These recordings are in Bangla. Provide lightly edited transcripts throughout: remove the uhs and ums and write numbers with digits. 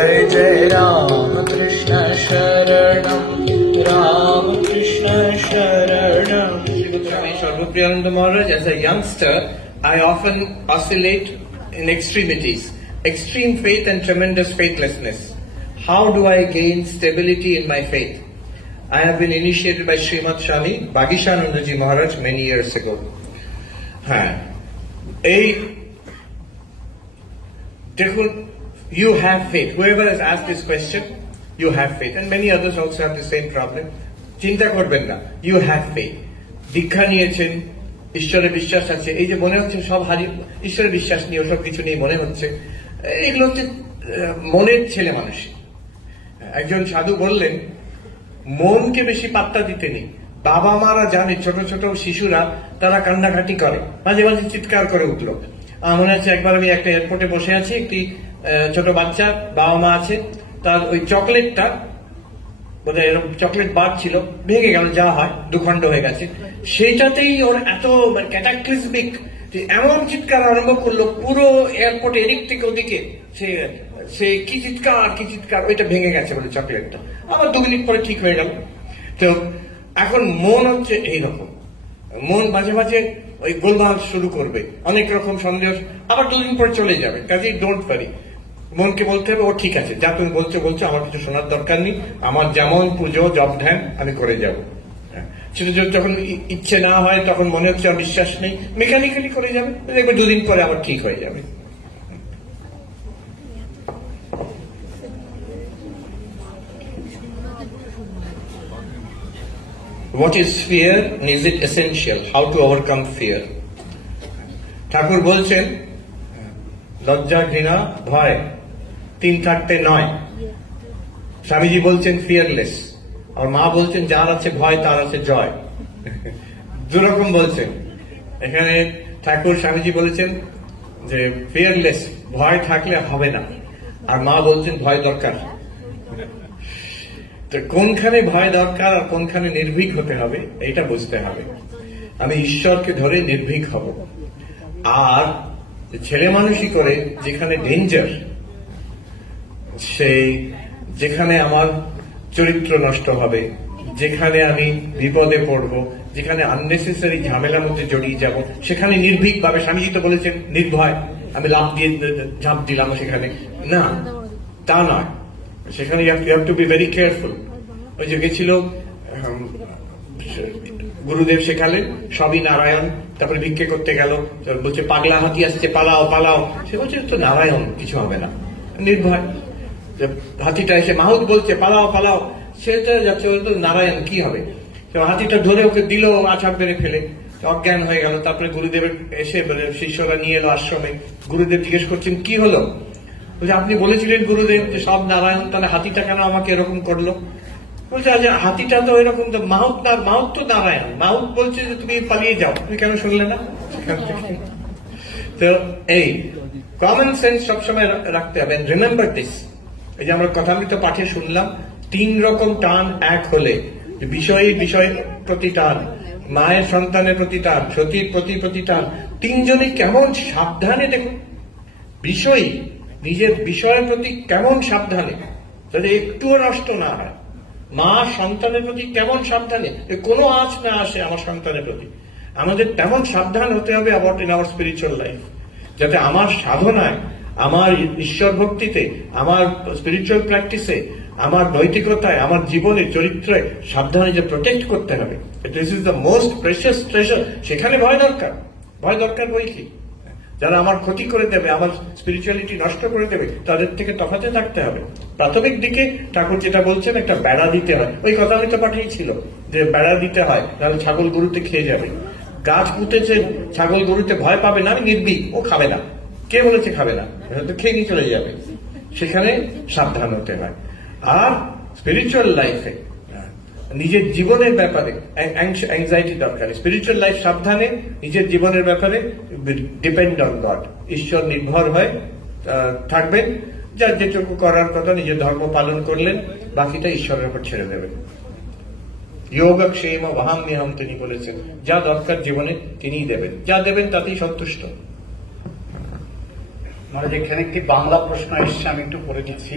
जय जय राम कृष्ण शरणम राम कृष्ण शरणम. Sarvapriyananda Maharaj, as a youngster, I often oscillate in extremities, extreme faith and tremendous faithlessness. How do I gain stability in my faith? I have been initiated by Srimad Swami Bhagishanandaji Maharaj many years ago. You have faith. Whoever has asked this question, you have faith. And many others also have the same problem. Chinta korben na. You have faith. দীক্ষা নিয়েছেন, ঈশ্বরে বিশ্বাস আছে, এই যে মনে হচ্ছে সব হারিয়ে, ঈশ্বরে বিশ্বাস নিয়ে ওসব কিছু নেই মনে হচ্ছে, এগুলো হচ্ছে মনের ছেলে মানুষ। একজন সাধু বললেন, মনকে বেশি পাত্তা দিতে নেই। বাবা মারা জানে ছোট ছোট শিশুরা তারা কান্নাকাটি করে, মাঝে মাঝে চিৎকার করে উঠলো। আমার মনে হচ্ছে একবার আমি একটা এয়ারপোর্টে বসে আছি, একটি ছোট বাচ্চা, বাবা মা আছে, তার ওই চকলেটটা বোধহয় এরকম চকলেট বার ছিল, ভেঙে গেল, যা হয় দুখণ্ড হয়ে গেছে। সেইটাতেই ওর এত ক্যাটাক্লিজমিক এমন চিৎকার আরম্ভ করলো, পুরো এয়ারপোর্ট এদিক থেকে ওদিকে সে কি চিৎকার, ওইটা ভেঙে গেছে বলে চকলেটটা। আবার 2 মিনিট পরে ঠিক হয়ে গেল। তো এখন মন হচ্ছে এইরকম, মন মাঝে মাঝে ওই গোলমাল শুরু করবে, অনেক রকম সন্দেহ, আবার 2 দিন পরে চলে যাবে। কাজেই ডোন্ট ওয়ারি, মনকে বলতে হবে ও ঠিক আছে, যা তুমি বলছো, আমার কিছু শোনার দরকার নেই, আমার যেমন পুজো জপ ধ্যান আমি করে যাব। সেটা যখন ইচ্ছে না হয় তখন মনে হচ্ছে আমার বিশ্বাস নেই, মেকানিক্যালি করে যাবে, দেখবে 2 দিন পরে আবার ঠিক হয়ে যাবে। What is fear and is it essential? How to overcome fear? ঠাকুর বলছেন, লজ্জা ঘৃণা ভয় 3 থাকতে নয়। স্বামীজি বলছেন ফিয়ারলেস, আর মা বলছেন যার আছে ভয় তার আছে জয়। দুরকম বলছেন এখানে ঠাকুর। স্বামীজি বলেছেন যে ফিয়ারলেস, ভয় থাকলে হবে না, আর মা বলছেন ভয় দরকার। তো কোনখানে ভয় দরকার আর কোনখানে নির্ভীক হতে হবে এইটা বুঝতে হবে। আমি ঈশ্বরকে ধরে নির্ভীক হব। আর ছেলে মানুষই করে যেখানে ডেঞ্জার, সেই যেখানে আমার চরিত্র নষ্ট হবে, যেখানে আমি বিপদে পড়ব, যেখানে আননেসেসারি ঝামেলার মধ্যে জড়িয়ে যাব, সেখানে নির্ভীক ভাবে, স্বামীজি তো বলেছেন নির্ভয়, আমি লাফ দিয়ে ঝাঁপ দিলাম সেখানে, না, তা নয়। সেখানে you have to be very careful. ওই যে গেছিল গুরুদেব শেখালেন সবই নারায়ণ, তারপরে ভিক্ষে করতে গেল, বলছে পাগলা হাতি আসছে, পালাও পালাও। সে বলছে তো নারায়ণ, কিছু হবে না, নির্ভয়। হাতিটা এসে মাহুত বলছে পালাও পালাও, সেটা যাচ্ছে তো নারায়ণ, কি হবে। হাতিটা ধরে ওকে দিল আছাড় মেরে ফেলে, অজ্ঞান হয়ে গেল। তারপরে গুরুদেবের এসে শিষ্যরা নিয়ে এলো আশ্রমে। গুরুদেব জিজ্ঞেস করছেন কি হলো, বলছে আপনি বলেছিলেন গুরুদেব যে সব নারায়ণ, তাহলে হাতিটা কেন আমাকে এরকম করলো। বলছে হাতিটা তো এরকম, তো মাহুত তো নারায়ণ, মাহুত বলছে যে তুমি পালিয়ে যাও, তুমি কেন শুনলে না সেখান থেকে। তো এই কমন সেন্স সবসময় রাখতে হবে। রিমেম্বার দিস, এই যে আমরা কথামৃত পাঠে শুনলাম 3 রকম টান এক হলে, বিষয়ের প্রতি টান, মায়ের সন্তানের প্রতি টান, সতীর প্রতি টান, 3 জনে কেমন সাবধানে, দেখুন বিষয়ী নিজের বিষয়ের প্রতি কেমন সাবধানে, যাতে একটুও নষ্ট না হয়। মা সন্তানের প্রতি কেমন সাবধানে, কোনো আঁচ না আসে আমার সন্তানের প্রতি। আমাদের তেমন সাবধান হতে হবে about in our spiritual life, যাতে আমার সাধনায়, আমার ঈশ্বর ভক্তিতে, আমার স্পিরিচুয়াল প্র্যাকটিসে, আমার নৈতিকতায়, আমার জীবনের চরিত্রে সাবধানে যে প্রোটেক্ট করতে হবে। This is the most precious treasure. সেখানে ভয় দরকার বই কি। যারা আমার ক্ষতি করে দেবে, আমার স্পিরিচুয়ালিটি নষ্ট করে দেবে, তাদের থেকে তফাতে থাকতে হবে। প্রাথমিক দিকে ঠাকুর যেটা বলছেন, একটা বেড়া দিতে হয়। ওই কথা আমি তো পাঠিয়েছিল যে বেড়া দিতে হয়, তাহলে ছাগল গরুতে খেয়ে যাবে। গাছ পুঁতেছে, ছাগল গরুতে ভয় পাবে না, আমি নির্ভীক, ও খাবে না। কে বলেছে খাবে না, তো খেয়ে নিয়ে চলে যাবে। সেখানে সাবধান হতে হয়। আর স্পিরিচুয়াল লাইফে নিজের জীবনের ব্যাপারে অ্যাংজাইটি দরকার। স্পিরিচুয়াল লাইফ সাবধানে, নিজের জীবনের ব্যাপারে ডিপেন্ড অন গড, ঈশ্বর নির্ভর হয়ে থাকবেন। যার যেটুকু করার কথা নিজের ধর্ম পালন করলেন, বাকিটা ঈশ্বরের উপর ছেড়ে দেবেন। যোগক্ষেম বহাম্যহম, তিনি বলেছেন যা দরকার জীবনে তিনিই দেবেন, যা দেবেন তাতেই সন্তুষ্ট। মানে যেখানে একটি বাংলা প্রশ্ন এসছে আমি একটু পড়ে দিচ্ছি।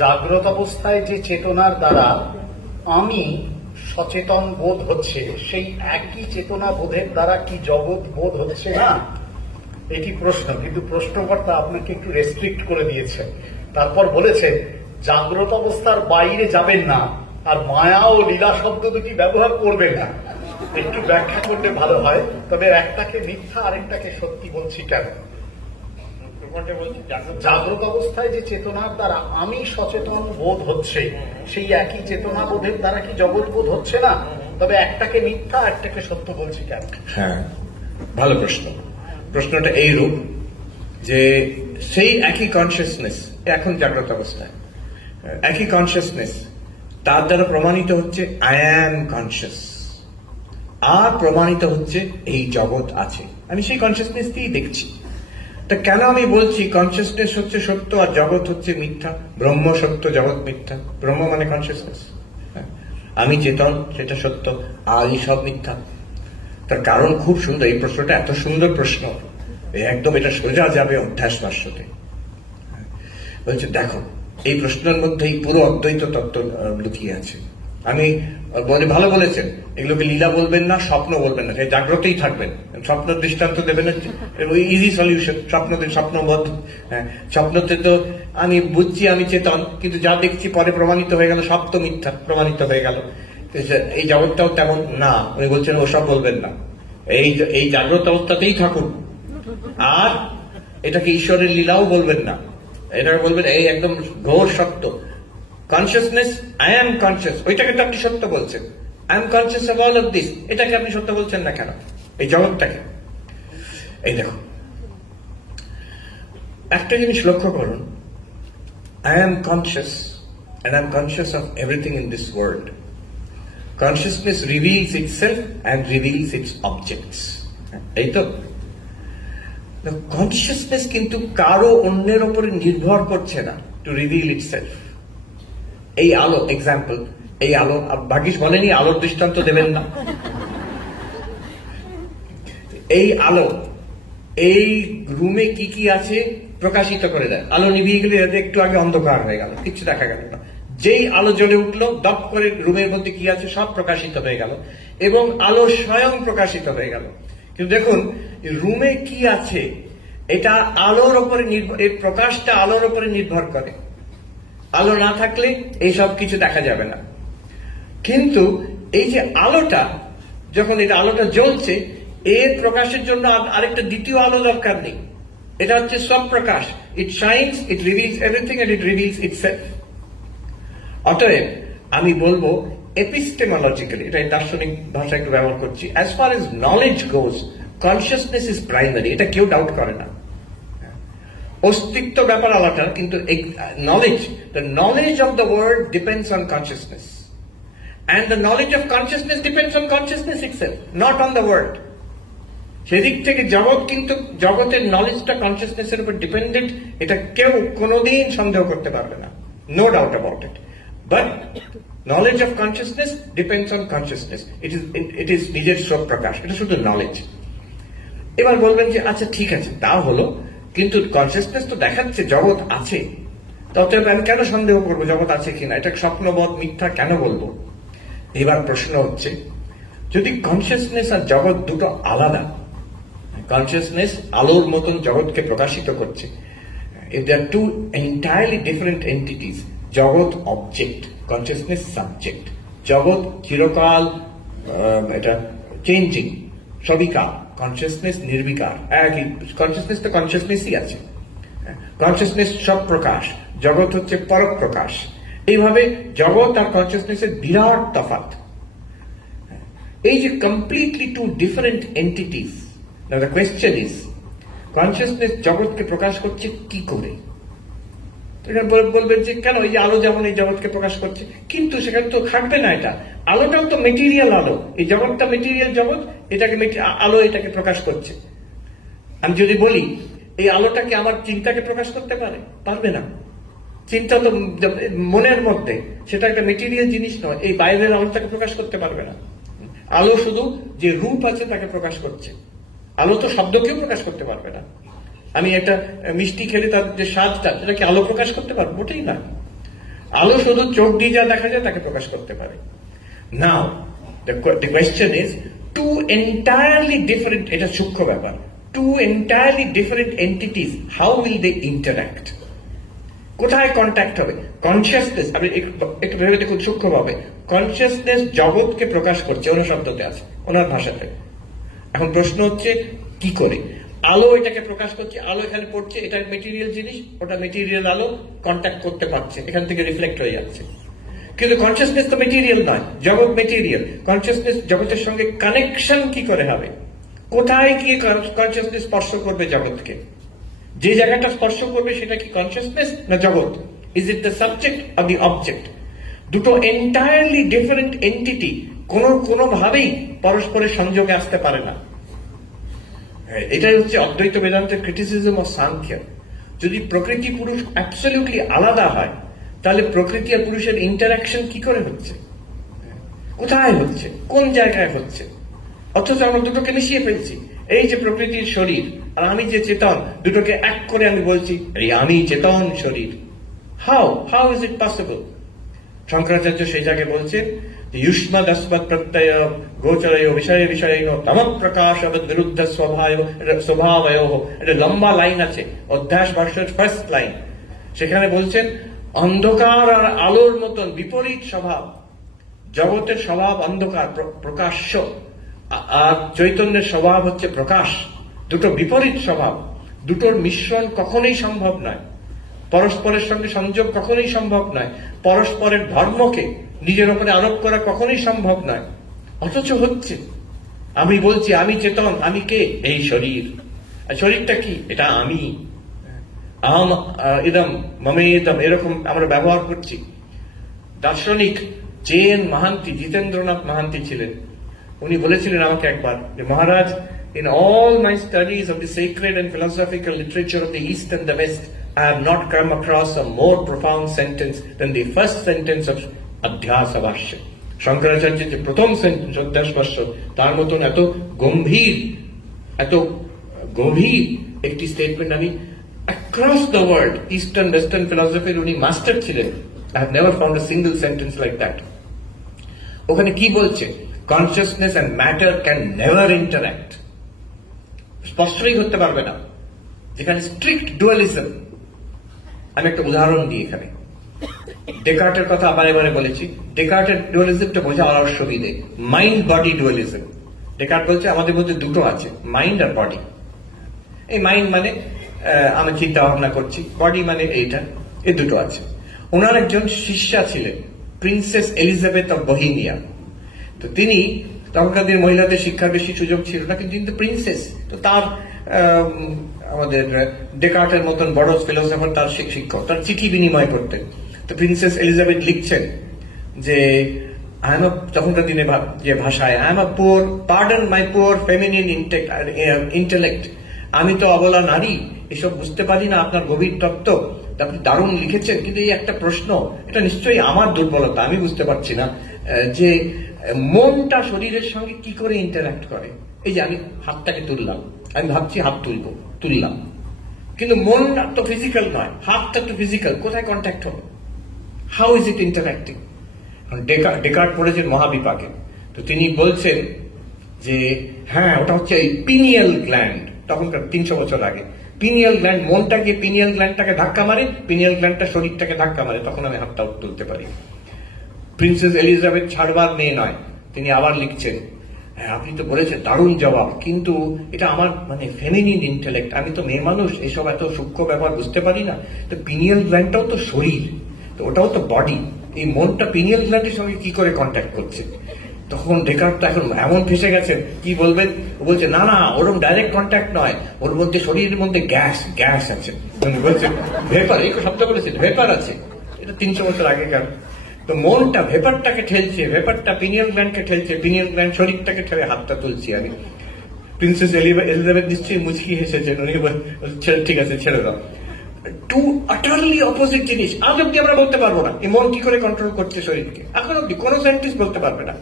জাগ্রত অবস্থায় যে চেতনার দ্বারা আমি সচেতন বোধ হচ্ছে, সেই একই চেতনা বোধের দ্বারা কি জগৎ বোধ হচ্ছে না? এটি প্রশ্ন, কিন্তু প্রশ্নকর্তা আপনাকে একটু রেস্ট্রিক্ট করে দিয়েছে। তারপর বলেছে জাগ্রত অবস্থার বাইরে যাবেন না, আর মায়া ও লীলা শব্দ দুটি ব্যবহার করবেন না। একটু ব্যাখ্যা করলে ভালো হয়। তবে একটাকে মিথ্যা আরেকটাকে সত্যি বলছি কেন? জাগ্রত অবস্থায় যে চেতনার দ্বারা আমি সচেতন বোধ হচ্ছে, সেই একই চেতনা বোধের দ্বারা কি জগৎ বোধ হচ্ছে না? তবে একটাকে মিথ্যা একটাকে সত্য বলছি কেন? হ্যাঁ, ভালো প্রশ্ন। প্রশ্নটা এইরূপ যে সেই একই কনসিয়াসনেস এখন জাগ্রত অবস্থায়, একই কনসিয়াসনেস তার দ্বারা প্রমাণিত হচ্ছে আই অ্যাম কনসিয়াস, আর প্রমাণিত হচ্ছে এই জগৎ আছে। আমি সেই কনসিয়াসনেস দিয়েই দেখছি। তা কেন আমি বলছি কনসিয়াসনেস হচ্ছে সত্য আর জগৎ হচ্ছে মিথ্যা? ব্রহ্ম সত্য, জগৎ মিথ্যা। ব্রহ্ম মানে কনসিয়াসনেস, আমি চেতন, সেটা সত্য, আর এই সব মিথ্যা। তার কারণ খুব সুন্দর। এই প্রশ্নটা এত সুন্দর প্রশ্ন, একদম এটা সোজা যাবে অধ্যাস ভাষ্যতে। বলছে দেখো, এই প্রশ্নের মধ্যে এই পুরো অদ্বৈত তত্ত্ব লুকিয়ে আছে। আমি ভালো বলেছেন, এগুলোকে লীলা বলবেন না, স্বপ্ন বলবেন না, জাগ্রতই থাকবেন। স্বপ্ন দৃষ্টান্ত দেবেন, ওই ইজি সলিউশন। স্বপ্নবোধ, হ্যাঁ, স্বপ্নতে তো আমি বুঝছি আমি চেতন, কিন্তু যা দেখছি পরে প্রমাণিত হয়ে গেল সব তো মিথ্যা, প্রমাণিত হয়ে গেল। এই জগৎটাও তেমন না। উনি বলছেন ওসব বলবেন না, এই জাগ্রত অবস্থাতেই থাকুন। আর এটাকে ঈশ্বরের লীলাও বলবেন না, এটাকে বলবেন এই একদম ঘোর সত্য। কনসিয়াসনেস, আই এম কনসিয়াস, ওইটাকে তো আপনি সত্য বলছেন। I am conscious of all of this, এটাকে আপনি সত্য বলছেন না কেন? এই জগৎটাকে। এই দেখো, একটা জিনিস লক্ষ্য করুন, I am conscious and I'm conscious of everything in this world. Consciousness reveals itself and reveals its objects. এই তো কনসিয়াসনেস কিন্তু কারো অন্যের উপরে নির্ভর করছে না টু রিভিল ইটসেলফ। এই আলো, এক্সাম্পল, এই আলো, ভাগিস বলেনি আলোর দৃষ্টান্ত দেবেন না। এই আলো এই রুমে কি কি আছে প্রকাশিত করে দেয়। আলো নিভিয়ে গেলে একটু আগে অন্ধকার হয়ে গেল, কিছু দেখা গেল না। যেই আলো জ্বলে উঠলো, দপ করে রুমের মধ্যে কি আছে সব প্রকাশিত হয়ে গেল, এবং আলো স্বয়ং প্রকাশিত হয়ে গেল। কিন্তু দেখুন, রুমে কি আছে এটা আলোর উপরে নির্ভর, এর প্রকাশটা আলোর উপরে নির্ভর করে। আলো না থাকলে এই সব কিছু দেখা যাবে না। কিন্তু এই যে আলোটা, যখন এটা আলোটা জ্বলছে, এর প্রকাশের জন্য আরেকটা দ্বিতীয় আলো দরকার নেই। এটা হচ্ছে স্বপ্রকাশ। It shines, it reveals everything and it reveals itself. অতএব আমি বলবো এপিস্টেমোলজিক্যালি, এটা দার্শনিক ভাষা একটু ব্যবহার করছি, as far age knowledge goes, consciousness is primary. এটা কেউ ডাউট করে না। অস্তিত্ব ব্যাপার আলাদা, কিন্তু knowledge, the knowledge of the world depends on consciousness, and the knowledge of consciousness depends on consciousness itself, not on the world. সেদিক থেকে জগৎ, কিন্তু জগতের নলেজটা কনসিয়াসনেসের উপর ডিপেন্ডেন্ট, এটা কেউ কোনোদিন সন্দেহ করতে পারবে না, no doubt about it. But knowledge of consciousness depends on consciousness, it is নিজের স্বপ্রকাশ, প্রকাশ, এটা শুধু নলেজ। এবার বলবেন যে আচ্ছা ঠিক আছে, তা হলো, কিন্তু কনসিয়াসনেস তো দেখাচ্ছে জগৎ আছে, তবে আমি কেন সন্দেহ করবো জগৎ আছে কিনা? এটা স্বপ্নবোধ, মিথ্যা কেন বলবো? এবার প্রশ্ন হচ্ছে, যদি কনসিয়াসনেস আর জগৎ দুটো আলাদা, কনসিয়াসনেস আলোর মতন জগৎকে প্রকাশিত করছে, দে আর টু এন্টায়ারলি ডিফারেন্ট এন্টিটিজ। জগৎ অবজেক্ট, কনসিয়াসনেস সাবজেক্ট। জগৎ চিরকাল, এটা চেঞ্জিং, সবিকার। কনসিয়াসনেস নির্বিকার, একই। কনসিয়াসনেস তো কনসিয়াসনেসই আছে, কনসিয়াসনেস সব প্রকাশ, জগৎ হচ্ছে পরপ্রকাশ। এইভাবে জগৎ আর কনসিয়াসনেসের বিরাট তফাৎ। এই যে completely two different entities. Now the question is, consciousness জগৎকে প্রকাশ করছে কি করে? বলবেন যে কেন, এই যে আলো যেমন এই জগৎকে প্রকাশ করছে, কিন্তু সেখানে তো থাকবে না এটা। আলোটাও তো মেটেরিয়াল আলো, এই জগৎটা মেটেরিয়াল জগৎ, এটাকে আলো এটাকে প্রকাশ করছে। আমি যদি বলি এই আলোটাকে আমার চিন্তাকে প্রকাশ করতে পারবে না। চিন্তা তো মনের মধ্যে, সেটা একটা মেটেরিয়াল জিনিস নয়, এই বাইরের আলোটাকে প্রকাশ করতে পারবে না। আলো শুধু যে রূপ আছে তাকে প্রকাশ করছে, আলো তো শব্দকেও প্রকাশ করতে পারবে না। আমি একটা মিষ্টি খেলে তার যে স্বাদটা সেটা কি আলো প্রকাশ করতে পারবো? মোটেই না। আলো শুধু চোখ দিয়ে যা দেখা যায় তাকে প্রকাশ করতে পারে। নাও the question is, two entirely different, এটা সূক্ষ্ম ব্যাপার, two entirely different entities, how will they interact? কোথায় কন্ট্যাক্ট হবে? কনসিয়াসনেস, আপনি একটু ভেবে দেখুন সূক্ষ্মভাবে, কনসিয়াসনেস জগৎকে প্রকাশ করছে, ওনার শব্দতে আছে, ওনার ভাষাতে। এখন প্রশ্ন হচ্ছে কি করে? আলো এটাকে প্রকাশ করছে, আলো এখানে পড়ছে, এটা মেটেরিয়াল জিনিস, ওটা মেটেরিয়াল আলো কন্ট্যাক্ট করতে পারছে, এখান থেকে রিফ্লেক্ট হয়ে যাচ্ছে। কিন্তু কনসিয়াসনেস তো মেটেরিয়াল নয়, জগৎ মেটেরিয়াল। কনসিয়াসনেস জগতের সঙ্গে কানেকশন কি করে হবে? কোথায় গিয়ে কনসিয়াসনেস স্পর্শ করবে জগৎকে? যে জায়গাটা স্পর্শ করবে সেটা কি কনসিয়াসনেস না জগৎ? Is it the subject or the object? দুটো এন্টায়ারলি ডিফারেন্ট এন্টিটি কোনোভাবেই পরস্পরের সংযোগে আসতে পারে না। এটাই হচ্ছে অদ্বৈত বেদান্তের ক্রিটিসিজম অফ সাংখ্য। যদি প্রকৃতি পুরুষ অ্যাবসলিউটলি আলাদা হয়, তাহলে প্রকৃতি আর পুরুষের ইন্টারাকশন কি করে হচ্ছে, কোথায় হচ্ছে, কোন জায়গায় হচ্ছে? অথচ আমরা দুটোকে মিশিয়ে ফেলছি। এই যে প্রকৃতির শরীর আর আমি যে চেতন, দুটোকে এক করে আমি বলছি আমি চেতন শরীর। How is it possible? Shankaracharya সেই জায়গায় বলছেন युष्मद् अस्मत् प्रत्यय गोचरयो विषय विषयो तम प्रकाश विरुद्ध स्वभावयो, এটা লম্বা লাইন আছে, অধ্যাস ভাষ্যের ফার্স্ট লাইন। সেখানে বলছেন অন্ধকার আর আলোর মতন বিপরীত স্বভাব। জগতের স্বভাব অন্ধকার প্রকাশ্য, আর চৈতন্যের স্বভাব হচ্ছে প্রকাশ। দুটো বিপরীত স্বভাব, দুটোর মিশ্রণ কখনোই সম্ভব নয়। পরস্পরের সঙ্গে সংযোগ কখনোই সম্ভব নয়। পরস্পরের ধর্মকে নিজের উপরে আরোপ করা কখনোই সম্ভব নয়, অথচ হচ্ছে। আমি বলছি আমি চেতন, আমি কে? এই শরীর। আর শরীরটা কি? এটা আমি। আহম ইদম মমেদম, এরকম আমরা ব্যবহার করছি। দার্শনিক জেন মাহান্তি, জিতেন্দ্রনাথ মাহান্তি ছিলেন, উনি বলেছিলেন আমাকে একবার যে মহারাজ, in all my studies of the sacred and philosophical literature of the East and the West, I have not come across a more profound sentence than the first sentence of Adhyasa Bhashya. শঙ্করাচার্যের যে প্রথম সেন্টেন্স অধ্যাস ভাষ্য, তার মতন এত গভীর একটি স্টেটমেন্ট আমি across the world, Eastern Western philosophy উনি মাস্টার ছিলেন। I have never found a single sentence like that. ওখানে কি বলছে? Consciousness and matter can never interact. স্পষ্টই করতে পারবে না। যেখানে স্ট্রিক্ট ডুয়ালিজম, আমি একটা উদাহরণ দিই এখানে। ডেকার্টের কথা আবার এবারে বলেছি। ডেকার্টের ডুয়ালিজমটা বোঝা আর সুবিধে, মাইন্ড বডি ডুয়ালিজম। ডেকার্ট বলছে আমাদের মধ্যে দুটো আছে, মাইন্ড আর বডি। এই মাইন্ড মানে আমি চিন্তা ভাবনা করছি, বডি মানে এইটা, এই দুটো আছে। ওনার একজন শিষ্যা ছিলেন প্রিন্সেস এলিজাবেথ অফ বহিমিয়া। তো তিনি, তখনকার দিনে মহিলাদের শিক্ষার বেশি সুযোগ ছিল না, কিন্তু তিনি প্রিন্সেস। তো তার আমাদের ডেকার্টের মতন বড় ফিলোসফার তার শিক্ষক, তার চিঠি বিনিময় করতেন। তো প্রিন্সেস এলিজাবেথ লিখছেন যে তখনকার দিনে যে ভাষায়, I am a poor, pardon my poor feminine intellect, আমি তো অবলা নারী, এসব বুঝতে পারি না আপনার গভীর তত্ত্ব। আপনি দারুণ লিখেছেন, কিন্তু এই একটা প্রশ্ন, এটা নিশ্চয়ই আমার দুর্বলতা, আমি বুঝতে পারছি না যে মনটা শরীরের সঙ্গে কি করে ইন্টারাক্ট করে। এই যে আমি হাতটাকে তুললাম, আমি ভাবছি হাত তুললাম, কিন্তু মনটা তো ফিজিক্যাল নয়, হাতটা তো ফিজিক্যাল, কোথায় কন্ট্যাক্ট হবে? How is it interacting? Descartes পড়েছেন মহাবিপাকে। তো তিনি বলছেন যে হ্যাঁ, ওটা হচ্ছে এই পিনিয়াল গ্ল্যান্ড। তখনকার 300 বছর আগে পিনিয়াল গ্ল্যান্ড, মনটা গিয়ে পিনিয়াল গ্ল্যান্ডটাকে ধাক্কা মারে, পিনিয়াল গ্ল্যান্ডটা শরীরটাকে ধাক্কা মারে, তখন আমি হাতটা তুলতে পারি। প্রিন্সেস এলিজাবেথ ছাড়বার মেয়ে নয়। তিনি আবার লিখছেন, হ্যাঁ আপনি তো বলেছেন দারুণ জবাব, কিন্তু এটা আমার মানে ফেমিনিন ইন্টেলেক্ট, আমি তো মেয়ে মানুষ, এসব এত সূক্ষ্ম ব্যাপার বুঝতে পারি না। তো পিনিয়াল গ্ল্যান্ডটাও তো শরীর, তো ওটাও তো বডি, এই মনটা পিনিয়াল গ্ল্যান্ডের সঙ্গে কি করে কন্ট্যাক্ট করছে? তখন ডেকার্ট এখন এমন ফেসে গেছেন, কি বলবেন? ও বলছে না না, ওরকম ডাইরেক্ট কন্ট্যাক্ট নয়, ওর মধ্যে শরীরের মধ্যে গ্যাস আছে। বলছে ভেপার, এই শব্দ বলেছে, ভেপার আছে। এটা 300 বছর আগেকার। তো মনটা ভেপারটাকে ঠেলছে, ভেপারটা পিনিয়াল গ্ল্যান্ডকে ঠেলছে, পিনিয়াল গ্ল্যান্ড শরীরটাকে ঠেলে হাতটা তুলছি আমি। প্রিন্সেস এলিজাবেথ নিশ্চয়ই মুচকি হেসেছেন, উনি ঠিক আছে ছেড়ে দাও। টু আটারলি অপোজিট জিনিস। আজ অব্দি আমরা বলতে পারবো না এই মন কি করে কন্ট্রোল করছে শরীরকে, এখন অব্দি কোনো সায়েন্টিস্ট বলতে পারবে না।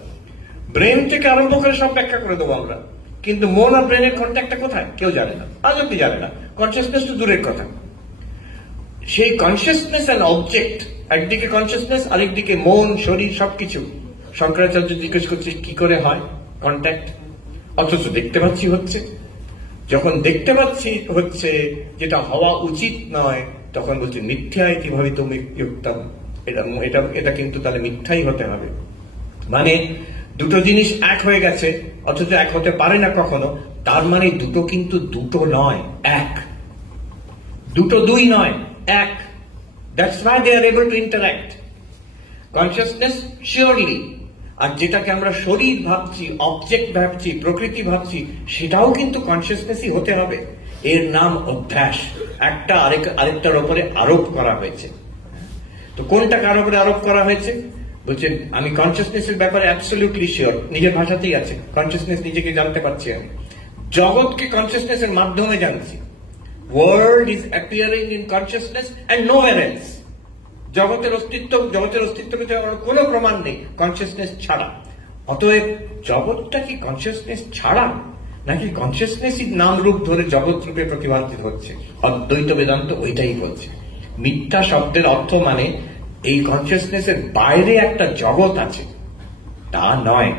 ব্রেন থেকে আরম্ভ করে সব ব্যাখ্যা করে দেবো আমরা, কিন্তু মন আর ব্রেনের কন্ট্যাক্টটা কোথায় কেউ জানে না, আজ অব্দি জানে না। কনসিয়াসনেস তো দূরের কথা, সেই কনসিয়াসনেস অ্যান্ড অবজেক্ট, একদিকে কনসিয়াসনেস আরেকদিকে মন, শরীর, সবকিছু। শঙ্করাচার্য জিজ্ঞেস করছে কি করে হয় কন্ট্যাক্ট, অথচ দেখতে পাচ্ছি হচ্ছে। যখন দেখতে পাচ্ছি হচ্ছে যেটা হওয়া উচিত নয়, তখন বলছে মিথ্যা ইতি ভাবিতম ইত্যুক্তম, এটা কিন্তু তাহলে মিথ্যাই হতে হবে। মানে দুটো জিনিস এক হয়ে গেছে, অথচ এক হতে পারে না কখনো, তার মানে দুটো কিন্তু দুটো নয়, এক। দুটো দুই নয়, এক। That's why they are able to interact. Consciousness surely, আর যেটাকে আমরা শরীর ভাবছি, অবজেক্ট ভাবছি, প্রকৃতি ভাবছি, সেটাও কিন্তু কনসিয়াসনেসই হতে হবে। এর নাম অভ্যাস, একটা আরেকটার উপরে আরোপ করা হয়েছে। তো কোনটা কার উপরে আরোপ করা হয়েছে? বলছেন আমি কনসিয়াসনেসের ব্যাপারে অ্যাবসলিউটলি শিওর, নিজের ভাষাতেই আছে, কনসিয়াসনেস নিজেকে জানতে পারছি আমি, জগৎকে কনসিয়াসনেসের মাধ্যমে জানছি। World is appearing in consciousness and nowhere else. জগতের অস্তিত্বকে কোনো প্রমাণ নেই কনসিয়াসনেস ছাড়া। অতএব জগৎটা কি কনসিয়াসনেস ছাড়া, নাকি কনসিয়াসনেসই নাম রূপ ধরে জগৎ রূপে প্রতিভাবিত হচ্ছে? অদ্বৈত বেদান্ত ওইটাই বলছে। মিথ্যা শব্দের অর্থ মানে এই কনসিয়াসনেসের বাইরে একটা জগৎ আছে, তা নয়।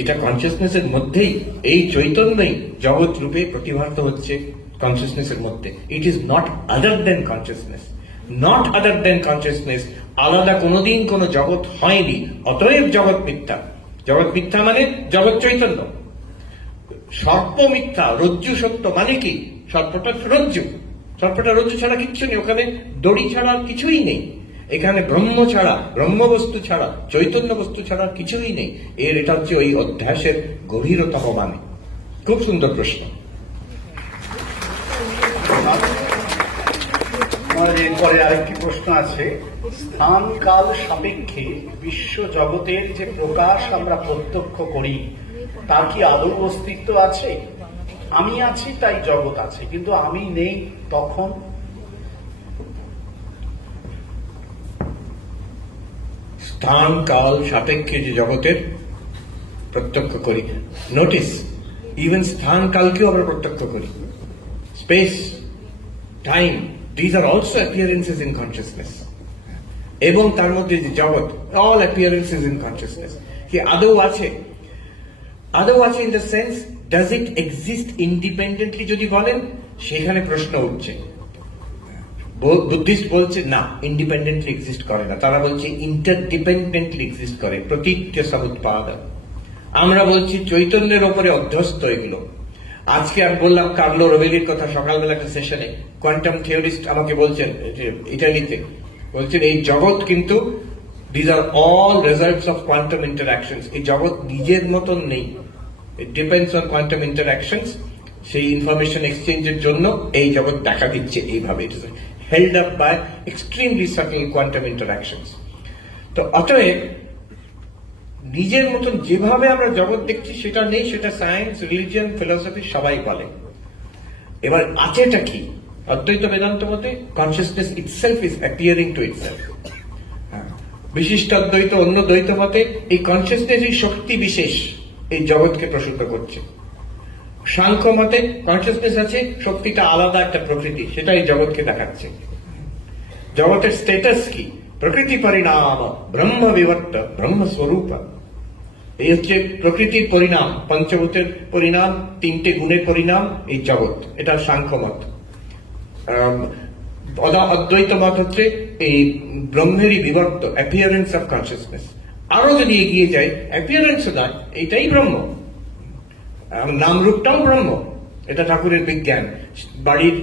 এটা কনসিয়াসনেসের মধ্যেই, এই চৈতন্যই জগৎ রূপে প্রতিভাত হচ্ছে কনসিয়াসনেসের মধ্যে। It is not other than consciousness, not other than consciousness. আলাদা কোনোদিন কোন জগৎ হয়নি, অতএব জগৎ মিথ্যা। জগৎ মিথ্যা মানে জগৎ চৈতন্য। সর্প মিথ্যা, রজ্জু সত্য। মানে কি? সর্পটা রজ্জু ছাড়া কিচ্ছু নেই, ওখানে দড়ি ছাড়া কিছুই নেই। এখানে ব্রহ্ম ছাড়া, ব্রহ্ম বস্তু ছাড়া, চৈতন্য বস্তু ছাড়া কিছুই নেই। এটা হচ্ছে ওই অধ্যাসের গভীরতম মানে। খুব সুন্দর প্রশ্ন। এরপরে আরেকটি প্রশ্ন আছে, স্থান কাল সাপেক্ষে বিশ্ব জগতের যে প্রকাশ আমরা প্রত্যক্ষ করি, তার কি আদৌ অস্তিত্ব আছে? আমি আছি তাই জগৎ আছে, কিন্তু আমি নেই তখন? স্থান কাল সাপেক্ষে যে জগতের প্রত্যক্ষ করি, নোটিস, ইভেন স্থান কালকেও আমরা প্রত্যক্ষ করি। Space, time, these are also appearances in consciousness. এবং তার মধ্যে যে জগৎ, অল অ্যাপিয়ারেন্সেস ইন কনসিয়াসনেস। কি আদৌ আছে? আদৌ আছে in the sense, does it exist independently যদি বলেন, সেখানে প্রশ্ন উঠছে। বুদ্ধিস্ট বলছে না, ইন্ডিপেন্ডেন্টলি এক্সিস্ট করে না, তারা বলছে ইন্টারডিপেন্ডেন্টলি এক্সিস্ট করে, প্রতীচ্য সমুৎপাদ। আমরা বলছি চৈতন্যের ওপরে অধ্যস্ত এগুলো। আজকে আমি বললাম কার্লো রোবেলির কথা সকালবেলা একটা সেশনে, কোয়ান্টাম থিওরিস্ট আমাকে বলছেন, ইটালিতে বলছেন এই জগৎ কিন্তু these are all results of quantum interactions. এই জগৎ নিজের মতন নেই, it depends on quantum interactions. সেই ইনফরমেশন এক্সচেঞ্জের জন্য এই জগৎ দেখা দিচ্ছে এইভাবে, it is held up by extremely subtle quantum interactions. তো অতএব নিজের মতন যেভাবে আমরা জগৎ দেখছি সেটা নেই, সেটা সায়েন্স, রিলিজিয়ন, ফিলসফি সবাই বলে। এবার আছেটা কি? অদ্বৈত বেদান্ত মতে consciousness itself is appearing to itself. Vishishta অদ্বৈত, অন্য দ্বৈত মতে এই কনসিয়াসনেসই শক্তি বিশেষ এই জগৎকে প্রসূত করছে। সাংখ্য মতে কনসিয়াসনেস আছে, শক্তিটা আলাদা একটা প্রকৃতি, সেটা এই জগৎকে দেখাচ্ছে। জগতের স্ট্যাটাস কি? প্রকৃতি পরিণাম ব্রহ্ম বিবর্ত ব্রহ্মস্বরূপ। এই হচ্ছে প্রকৃতির পরিণাম, পঞ্চভূতের পরিণাম, তিনটে গুণের পরিণাম এই জগৎ। এটা সাংখ্য মত। অদ্বৈত মত হচ্ছে এই ব্রহ্মেরই বিবর্ত, অ্যাপিয়ারেন্স অফ কনসিয়াসনেস। আরো যদি এগিয়ে যায়, অ্যাপিয়ারেন্স নয়, এইটাই ব্রহ্ম, নামরূপটাও ব্রহ্ম। এটা ঠাকুরের বিজ্ঞান। বাড়ির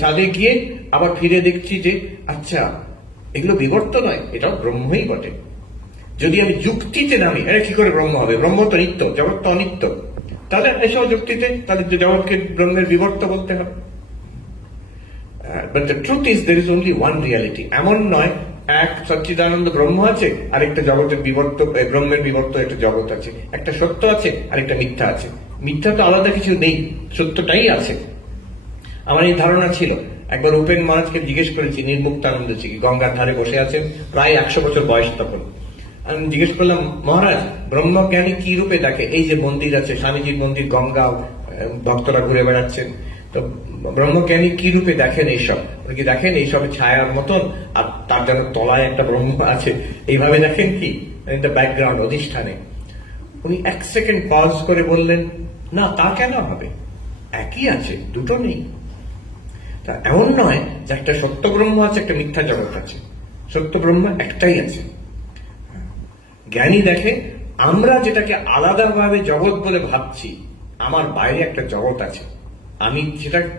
ছাদে গিয়ে আবার ফিরে দেখছি যে আচ্ছা এগুলো বিবর্ত নয়, এটাও ব্রহ্মই বটে। যদি আমি যুক্তিতে নামি, এটা কি করে ব্রহ্ম হবে? ব্রহ্ম তো নিত্য, জগৎ তো অনিত্য। তাহলে এসব যুক্তিতে তাদের জগৎকে ব্রহ্মের বিবর্ত বলতে হবে। But the truth is there is only one reality. এমন নয় এক সচ্চিদানন্দ ব্রহ্ম আছে, আরেকটা জগতের বিবর্ত, ব্রহ্মের বিবর্ত একটা জগৎ আছে। একটা সত্য আছে, আরেকটা মিথ্যা আছে। মিথ্যা তো আলাদা কিছু নেই, সত্যটাই আছে। আমার এই ধারণা ছিল। একবার উপেন মহারাজকে জিজ্ঞেস করেছি, নির্মুক্তানন্দ জি গঙ্গার ধারে বসে আছেন, প্রায় 100 বছর বয়স তখন। আমি জিজ্ঞেস করলাম, মহারাজ ব্রহ্মজ্ঞানী কি রূপে দেখে? এই যে মন্দির আছে, স্বামীজির মন্দির, গঙ্গা, ভক্তরা ঘুরে বেড়াচ্ছেন। তো ব্রহ্মজ্ঞানী কি রূপে দেখেন এইসব, উনি কি দেখেন এইসব ছায়ার মতন আর তার যেন তলায় একটা ব্রহ্ম আছে, এইভাবে দেখেন কি ইন দ্য ব্যাকগ্রাউন্ড অধিষ্ঠানে? উনি এক সেকেন্ড পজ করে বললেন, না তা কেন হবে, একই আছে, দুটো নেই। তা এমন নয় যে একটা সত্য ব্রহ্ম আছে, একটা মিথ্যা জগৎ আছে। সত্য ব্রহ্ম একটাই আছে। জ্ঞানী দেখে আমরা যেটাকে আলাদাভাবে জগৎ বলে ভাবছি, আমার বাইরে একটা জগৎ আছে। আমি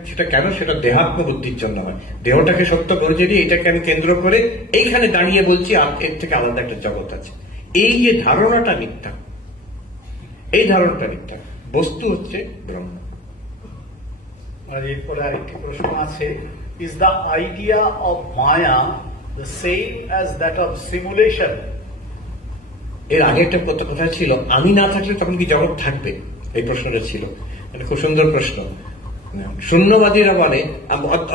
সেটা কেন, সেটা দেহাত্ম বুদ্ধির জন্য হয়। দেহটাকে সত্য করেছে দিয়ে এটাকে আমি কেন্দ্র করে এইখানে দাঁড়িয়ে বলছি আর এর থেকে আলাদা একটা জগৎ আছে। এই যে ধারণাটা মিথ্যা, এই ধারণাটা মিথ্যা, বস্তু হচ্ছে ব্রহ্ম। আর এরপরে আরেকটি প্রশ্ন আছে, is the idea of Maya the same as that of simulation? এর আগে একটা কথা ছিল, আমি না থাকলে তখন কি জগৎ থাকবে, এই প্রশ্নটা ছিল। এটা খুব সুন্দর প্রশ্ন। শূন্যবাদীরা বলে,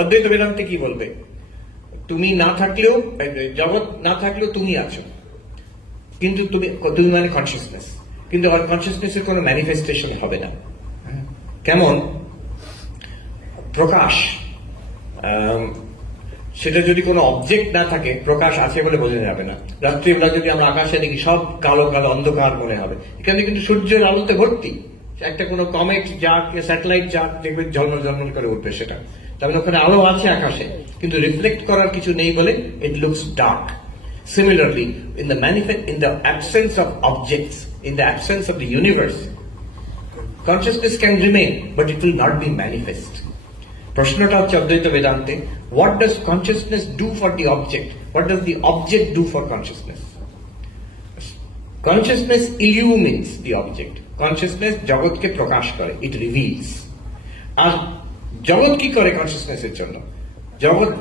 অদ্বৈত বেদান্তে কি বলবে, তুমি না থাকলেও, জগৎ না থাকলেও তুমি আছো, কিন্তু তুমি মানে কনসিয়াসনেস, কিন্তু কনসিয়াসনেসের কোনো ম্যানিফেস্টেশন হবে না। কেমন প্রকাশ, সেটা যদি কোনো অবজেক্ট না থাকে, প্রকাশ আছে বলে বোঝা যাবে না। রাত্রিবেলা যদি আমরা আকাশে দেখি সব কালো কালো অন্ধকার মনে হবে, এখানে কিন্তু সূর্যের আলোতে ভর্তি। একটা কোনো কমেট যাক, স্যাটেলাইট যাক, দেখবে ঝলমল ঝলমল করে উঠবে, সেটা তার মানে ওখানে আলো আছে আকাশে, কিন্তু রিফ্লেক্ট করার কিছু নেই বলে it looks dark. Similarly, in the absence of objects, in the absence of the universe, consciousness can remain, but it will not be manifest. প্রশ্নটা হচ্ছে অদ্বৈত বেদান্তে, what does consciousness do for the object? What does the object do for consciousness? Consciousness illumines the object. Consciousness জগৎকে প্রকাশ করে, it reveals. আর জগৎ কি করে কনসিয়াসনেসের জন্য? জগৎ,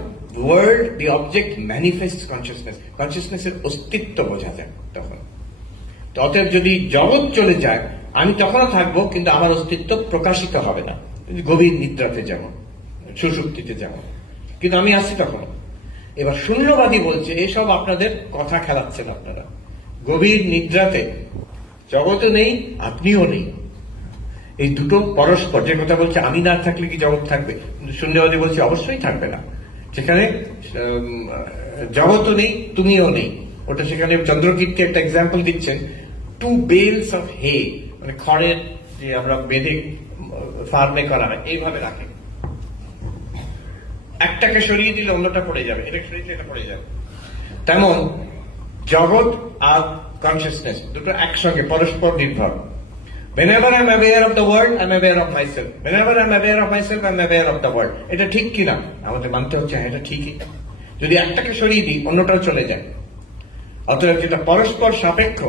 world, the object manifests consciousness. কনসিয়াসনেসের অস্তিত্ব বোঝা যায় তখন। তো অতএব যদি জগৎ চলে যায়, আমি তখনও থাকবো, কিন্তু আমার অস্তিত্ব প্রকাশিত হবে না। গভীর নিদ্রাতে যেমন, সুষুপ্তিতে যেমন, কিন্তু আমি আসছি তখন। এবার শূন্যবাদী বলছে, এসব আপনাদের কথা খেলাচ্ছেন আপনারা। গভীর নিদ্রাতে জগৎও নেই, আপনিও নেই, এই দুটো পরস্পর। যে কথা বলছে আমি না থাকলে কি জগৎ থাকবে, কিন্তু শূন্যবাদী বলছে অবশ্যই থাকবে না। সেখানে জগৎও নেই, তুমিও নেই। ওটা সেখানে চন্দ্রকীর্তি একটা এক্সাম্পল দিচ্ছেন, 2 bales of hay, মানে খড়ের যে আমরা বেঁধে ফার্মে করা হয়, এইভাবে রাখে। একটাকে সরিয়ে দিলে অন্যটা পড়ে যাবে, এটা সরিয়ে দিলে এটা পড়ে যাবে। তেমন জগৎ আর কনসিয়াসনেস দুটো একসঙ্গে পরস্পর নির্ভর। Whenever I'm aware of the world, I'm aware of myself. Whenever I'm aware of myself, I'm aware of the world. এটা ঠিক কিনা আমাদের মানতে হচ্ছে, হ্যাঁ এটা ঠিকই। যদি একটাকে সরিয়ে দিই, অন্যটাও চলে যায়। অতএব যেটা পরস্পর সাপেক্ষ,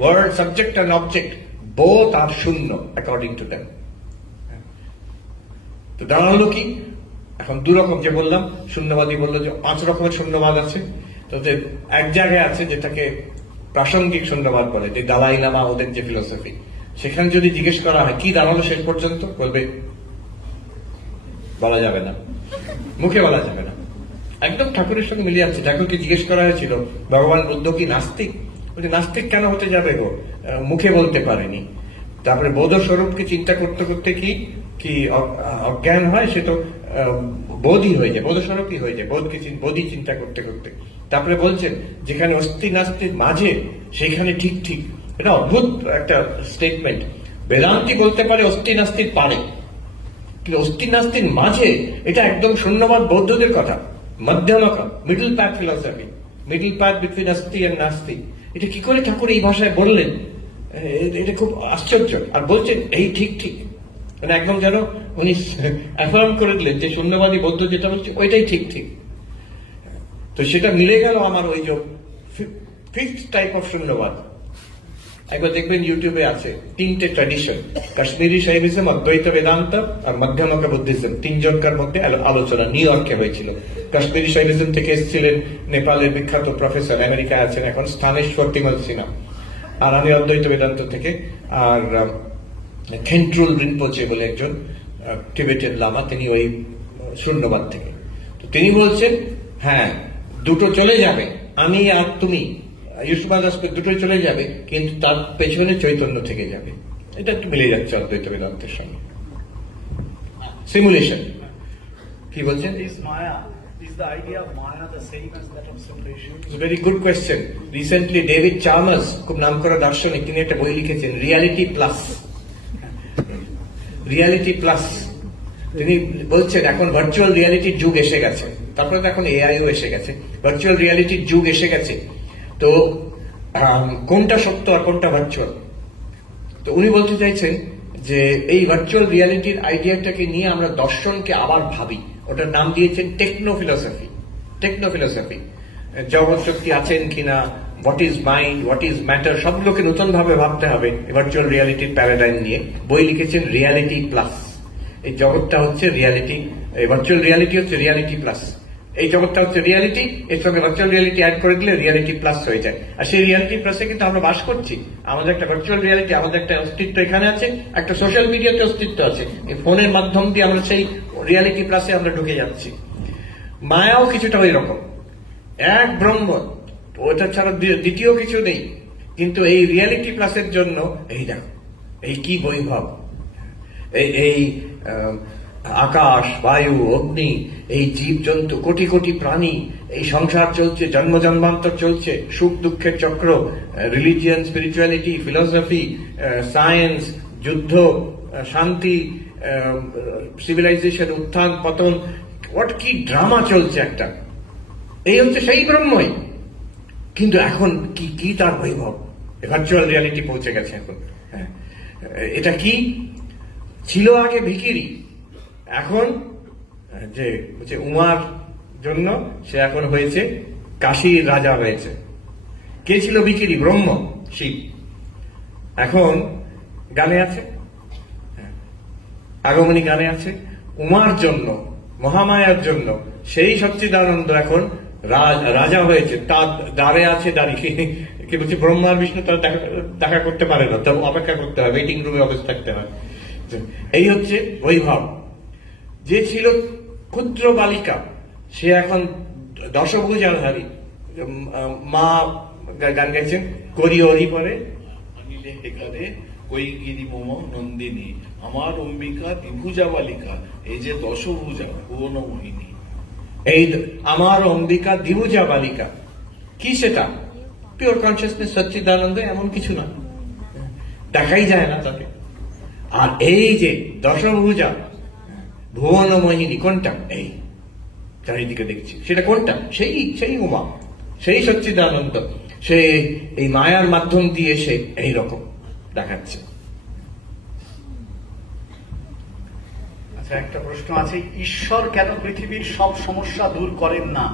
world, subject and object, both are shunya according to them. তো দাঁড়ালো কি, এখন দুরকম, যে বললাম, শূন্যবাদী বললো যে 5 রকমের শূন্যবাদ আছে। তো এক জায়গায় আছে যেটাকে প্রাসঙ্গিক শূন্যবাদ বলে, যে দালাই লামা ওদের যে ফিলোসফি, সেখানে যদি জিজ্ঞেস করা হয় কি দাঁড়ালো শেষ পর্যন্ত, বলবে বলা যাবে না, মুখে বলা যাবে না। একদম ঠাকুরের সঙ্গে মিলিয়ে যাচ্ছে। ঠাকুরকে জিজ্ঞেস করা হয়েছিল ভগবান বুদ্ধ কি নাস্তিক, বলছে নাস্তিক কেন হতে যাবে গো, মুখে বলতে পারেনি। তারপরে বোধ স্বরূপকে চিন্তা করতে করতে কি অজ্ঞান হয়, সে তো বোধই হয়ে যায়, বোধ স্বরূপই হয়ে যায়, বোধই চিন্তা করতে করতে। তারপরে বলছেন যেখানে অস্থি নাস্তির মাঝে, সেখানে ঠিক ঠিক। এটা অদ্ভুত একটা স্টেটমেন্ট। বেদান্তি বলতে পারে অস্থি নাস্তির পারে, কিন্তু অস্থি নাস্তির মাঝে, এটা একদম শূন্যবাদ বৌদ্ধদের কথা। Madhyamaka, middle path philosophy, middle path between asti and nasti. এটা কি করে ঠাকুর এই ভাষায় বললেন, এটা খুব আশ্চর্য। আর বলছেন এই ঠিক ঠিক, মানে একদম যেন উনি অ্যাফার্ম করে দিলেন যে শূন্যবাদী বৌদ্ধ যেটা বলছে ওইটাই ঠিক ঠিক। তো সেটা মিলে গেল আমার ওই যে ফিফথ টাইপ অফ শূন্যবাদ। একবার দেখবেন ইউটিউবে আছে 3টে ট্র্যাডিশন, কাশ্মীরি শৈবিজম, অদ্বৈত বেদান্ত আর মধ্যমকা বুদ্ধিজম, 3জনকার মধ্যে আলোচনা নিউ ইয়র্কে হয়েছিল। কাশ্মীরি শৈবিজম থেকে এসেছিলেন নেপালের বিখ্যাত প্রফেসর, আমেরিকায় আছেন এখন, স্থানেশ্বর তিমল সিনহা। আর আমি অদ্বৈত বেদান্ত থেকে। আর থেন্ট্রুল রিনপোচে বলে একজন টিবেটের লামা, তিনি ওই শূন্যবাদ থেকে। তো তিনি বলছেন হ্যাঁ দুটো চলে যাবে, আমি আর তুমি, ইউসুফাদ আসবে, দুটোই চলে যাবে, কিন্তু তার পেছনে চৈতন্য থেকে যাবে। এটা একটু মিলে যাচ্ছে অদ্বৈত বেদান্তের সঙ্গে। সিমুলেশন, কি বলছেন? Is the idea of Maya the same as that of separation? Very good question. Recently David Chalmers, খুব নামকরা দার্শনিক, তিনি একটা বই লিখেছেন রিয়ালিটি প্লাস। রিয়ালিটি প্লাস তিনি বলছেন এখন ভার্চুয়াল রিয়ালিটির যুগ এসে গেছে, তারপরে তো এখন এআইও এসে গেছে, ভার্চুয়াল রিয়ালিটির যুগ এসে গেছে। তো কোনটা সত্য আর কোনটা ভার্চুয়াল? তো উনি বলতে চাইছেন যে এই ভার্চুয়াল রিয়ালিটির আইডিয়াটাকে নিয়ে আমরা দর্শনকে আবার ভাবি, ওটার নাম দিয়েছেন টেকনো ফিলসফি। টেকনো ফিলসফি, জগৎ শক্তি আছেন কিনা, what is mind, what is matter, সবগুলোকে নতুন ভাবে ভাবতে হবে ভার্চুয়াল রিয়ালিটির প্যারাডাইম নিয়ে। বই লিখেছেন রিয়ালিটি প্লাস। এই জগৎটা হচ্ছে রিয়ালিটি, ভার্চুয়াল রিয়ালিটি হচ্ছে রিয়ালিটি প্লাস। এই জগৎটা হচ্ছে রিয়ালিটি, এর সঙ্গে ভার্চুয়াল রিয়ালিটি অ্যাড করে দিলে রিয়ালিটি প্লাস হয়ে যায়। আর সেই রিয়ালিটি প্লাসে কিন্তু আমরা বাস করছি। আমাদের একটা ভার্চুয়াল রিয়ালিটি, আমাদের একটা অস্তিত্ব এখানে আছে, একটা সোশ্যাল মিডিয়াতে অস্তিত্ব আছে। এই ফোনের মাধ্যম দিয়ে আমরা সেই রিয়ালিটি প্লাসে আমরা ঢুকে যাচ্ছি। মায়াও কিছুটা ওই রকম, এক ব্রহ্ম, ওটা ছাড়া দ্বিতীয় কিছু নেই। কিন্তু এই রিয়ালিটি প্লাসের জন্য এই দেখো এই কি বৈভব, এই আকাশ, বায়ু, অগ্নি, এই জীবজন্তু, কোটি কোটি প্রাণী, এই সংসার চলছে, জন্ম জন্মান্তর চলছে, সুখ দুঃখের চক্র, রিলিজিয়ান, স্পিরিচুয়ালিটি, ফিলসফি, সায়েন্স, যুদ্ধ, শান্তি, সিভিলাইজেশন, উত্থান পতন, হোয়াট কি ড্রামা চলছে একটা। এই হচ্ছে সেই ব্রহ্মই। কিন্তু এখন কি কি তার বৈভব, ভার্চুয়াল রিয়ালিটি পৌঁছে গেছে এখন। হ্যাঁ, এটা কি ছিল আগে ভিখিরি, এখন যে হচ্ছে উমার জন্য সে এখন হয়েছে কাশীর রাজা হয়েছে। কে ছিল ভিখিরি? ব্রহ্ম, শিব। এখন গানে আছে, আগমনী গানে আছে, উমার জন্য, মহামায়ার জন্য সেই সচ্চিদানন্দ এখন রাজা হয়েছে, তার দ্বারে আছে দাঁড়িয়ে। কি বলছি, ব্রহ্মা আর বিষ্ণু তারা দেখা করতে পারে না, তবে অপেক্ষা করতে হয়, ওয়েটিং রুমে অবস্থা থাকতে হয়। এই হচ্ছে বৈভব। যে ছিল ক্ষুদ্র বালিকা সে এখন দশভুজাধারী। মা গান গাইছেন, করি হরি পরে আনিলে হেকারে কৈগিরি মম নন্দিনী, আমার অম্বিকা দ্বিভুজা বালিকা, এই যে দশভুজা ভুবন মোহিনী। এই আমার অম্বিকা দ্বিভুজা বালিকা কি সেটা? পিওর কনসিয়াসনেস, সচ্চিদানন্দ, এমন কিছু না, দেখাই যায় না তাকে। আর এই যে দশভুজা ভুবন মোহিনী, কোনটা? এই চারিদিকে দেখছি, সেটা কোনটা? সেই সেই উমা, সেই সচ্চিদানন্দ। সে এই মায়ার মাধ্যম দিয়ে সে এই রকম দেখাচ্ছে। আচ্ছা, একটা প্রশ্ন আছে, ঈশ্বর কেন পৃথিবীর সব সমস্যা দূর করেন না?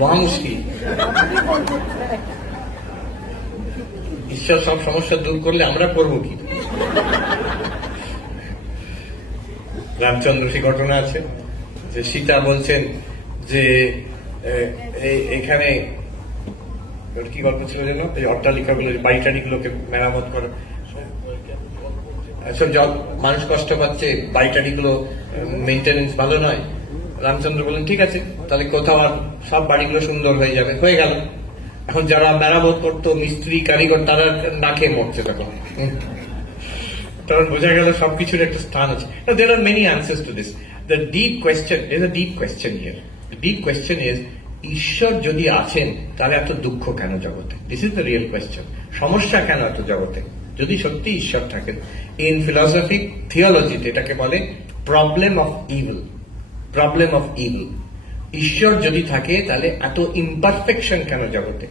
মহা মুশকিল। ঈশ্বর সব সমস্যা দূর করলে আমরা করবো কি? রামচন্দ্র সেই ঘটনা আছে যে সীতা বলছেন যে এখানে কি গল্প ছিল যেন, এই অট্টালিকাগুলো, বাড়িটাড়িগুলোকে মেরামত করো, সব মানুষ কষ্ট পাচ্ছে, বাড়িটাড়িগুলো মেনটেনেন্স ভালো নয়। রামচন্দ্র বললেন ঠিক আছে, তাহলে কোথাও আর সব বাড়িগুলো সুন্দর হয়ে যাবে। হয়ে গেল। এখন যারা মেরামত করতো, মিস্ত্রি, কারিগর, তারা না খেয়ে মরছে তখন। তখন বোঝা গেল সবকিছুর একটা স্থান আছে। There are many answers to this. The deep question, there's a deep question here. The deep question is, ঈশ্বর যদি আছেন তাহলে এত দুঃখ কেন জগতে? This is the real question. সমস্যা কেন এত জগতে যদি সত্যি ঈশ্বর থাকেন? ইন ফিলসফি, থিওলজিতে এটাকে বলে problem of evil. Problem of evil. ঈশ্বর যদি থাকে তাহলে এত ইমপারফেকশন কেন জগতে,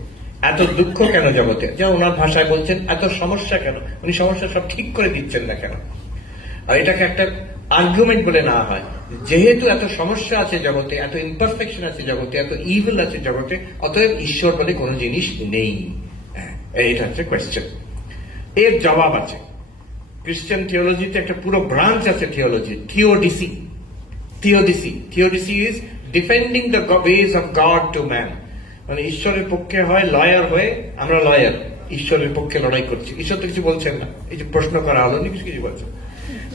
এত দুঃখ কেন জগতে? যেমন ওনার ভাষায় বলছেন এত সমস্যা কেন, উনি সমস্যা সব ঠিক করে দিচ্ছেন না কেন? আর এটাকে একটা আর্গুমেন্ট বলে নেওয়া হয়, যেহেতু এত সমস্যা আছে জগতে, এত ইমপারফেকশন আছে জগতে, এত ইভিল আছে জগতে, অতএব ঈশ্বর বলে কোনো জিনিস নেই। এটা হচ্ছে কোয়েশ্চেন। এর জবাব আছে খ্রিস্টান থিওলজিতে, একটা পুরো ব্রাঞ্চ আছে theology, theodicy. Theodicy, theodicy is defending the ways of god to man. মানে ঈশ্বরের পক্ষে হয় লয়ার হয়ে, আমরা লয়ার, ঈশ্বরের পক্ষে লড়াই করছি। ঈশ্বর তো কিছু বলছেন না, এই যে প্রশ্ন করা হলো, কিছু কিছু বলছেন।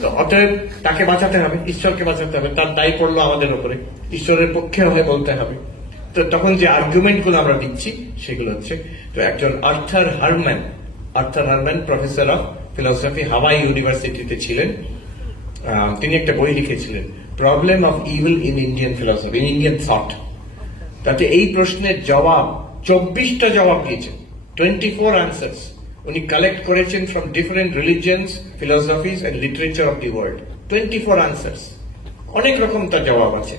তো অতএব তাকে বাঁচাতে হবে, ঈশ্বরকে বাঁচাতে হবে, তার দায় পড়লো আমাদের উপরে, ঈশ্বরের পক্ষে হয়ে বলতে হবে। তো তখন যে আর্গুমেন্ট গুলো আমরা দিচ্ছি সেগুলো হচ্ছে, তো একজন Arthur Herman Arthur Herman professor of philosophy Hawaii ইউনিভার্সিটিতে ছিলেন। তিনি একটা বই লিখেছিলেন, problem of evil in Indian philosophy, in Indian thought. তাতে এই প্রশ্নের জবাব 24টা জবাব দিয়েছেন, 24 আনসার্স উনি কালেক্ট করেছেন from different religions, philosophies and literature of the world. 24 answers, অনেক রকম তার জবাব আছে।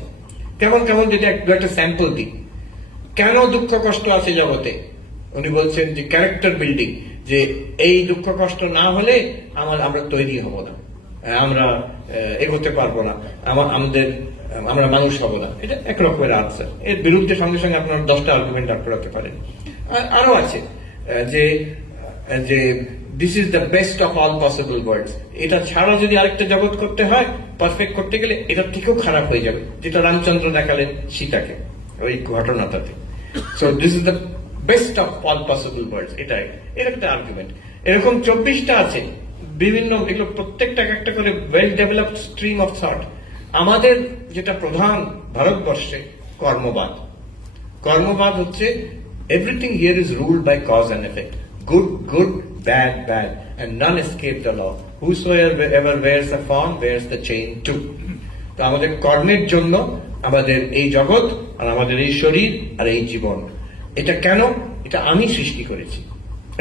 কেমন কেমন যদি একটা স্যাম্পল দিই, কেন দুঃখ কষ্ট আছে জগতে, উনি বলছেন যে ক্যারেক্টার বিল্ডিং, যে এই দুঃখ কষ্ট না হলে আমরা তৈরি হব না, আমরা এগোতে পারবো না, আমরা মানুষ হব না। এটা এক রকমের আনসার। এর বিরুদ্ধে সঙ্গে সঙ্গে আপনার 10টা আর্গুমেন্ট আপ করাতে পারেন। আরো আছে যে this is the best of all possible worlds, এটা ছাড়া যদি আরেকটা জগৎ করতে হয়, পারফেক্ট করতে গেলে এটার থেকেও খারাপ হয়ে যাবে, যেটা রামচন্দ্র দেখালেন সীতাকে ওই ঘটনাটাতে। So this is the best of all possible worlds, এটাই এর একটা আর্গুমেন্ট। এরকম 24টা আছে বিভিন্ন, এগুলো প্রত্যেকটা একটা করে well developed stream of thought. আমাদের যেটা প্রধান ভারতবর্ষে কর্মবাদ। কর্মবাদ হচ্ছে everything here is ruled by cause and effect, good good, bad bad, and none escape the law, whosoever wears a fun wears the chain too. তো আমাদের কর্মের জন্য আমাদের এই জগৎ আর আমাদের এই শরীর আর এই জীবন, এটা কেন? এটা আমি সৃষ্টি করেছি,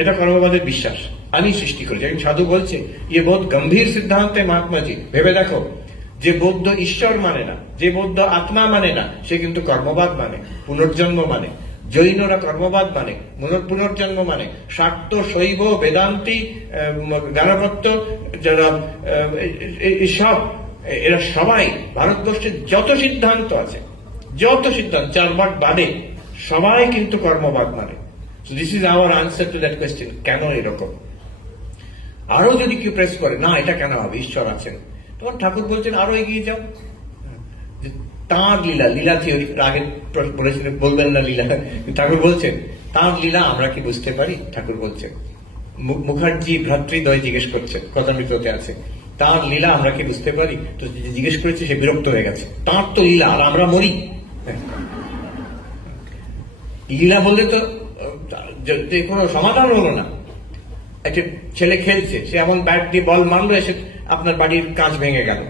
এটা কর্মবাদের বিশ্বাস। আমি সৃষ্টি করেছি। একজন সাধু বলছে, ইয়ে বহুত গম্ভীর সিদ্ধান্তে মহাত্মাজি, ভেবে দেখো, যে বৌদ্ধ ঈশ্বর মানে না, যে বৌদ্ধ আত্মা মানে না, সে কিন্তু কর্মবাদ মানে, পুনর্জন্ম মানে। জৈনরা কর্মবাদ মানে, পুনর্জন্ম মানে। শাক্ত, শৈব, বেদান্তি, গাণপত্য, যারা সব, এরা সবাই ভারতবর্ষের যত সিদ্ধান্ত আছে, যত সিদ্ধান্ত 4 ভাগ বাদে, সবাই কিন্তু কর্মবাদ মানে। This is our answer to that question, কেন এরকম? আরো যদি কেউ প্রেস করে, না এটা কেন হবে, ঈশ্বর আছেন, তখন ঠাকুর বলছেন আরো এগিয়ে যাও। তাঁর লীলা, লীলা থিওরি আগে বলেছিলেন, বলবেন না লীলা, ঠাকুর বলছেন তাঁর লীলা আমরা কি বুঝতে পারি? ঠাকুর বলছেন, মুখার্জি ভ্রাতৃদ্বয় জিজ্ঞেস করছেন, কথামৃততে আছে, তাঁর লীলা আমরা কি বুঝতে পারি? তো জিজ্ঞেস করেছে, সে বিরক্ত হয়ে গেছে, তাঁর তো লীলা আর আমরা মরি। লীলা বললে তো কোনো সমাধান হলো না। একটা ছেলে খেলছে, সে এমন ব্যাট দিয়ে বল মারলো, এসে আপনার বাড়ির কাঁচ ভেঙে গেল,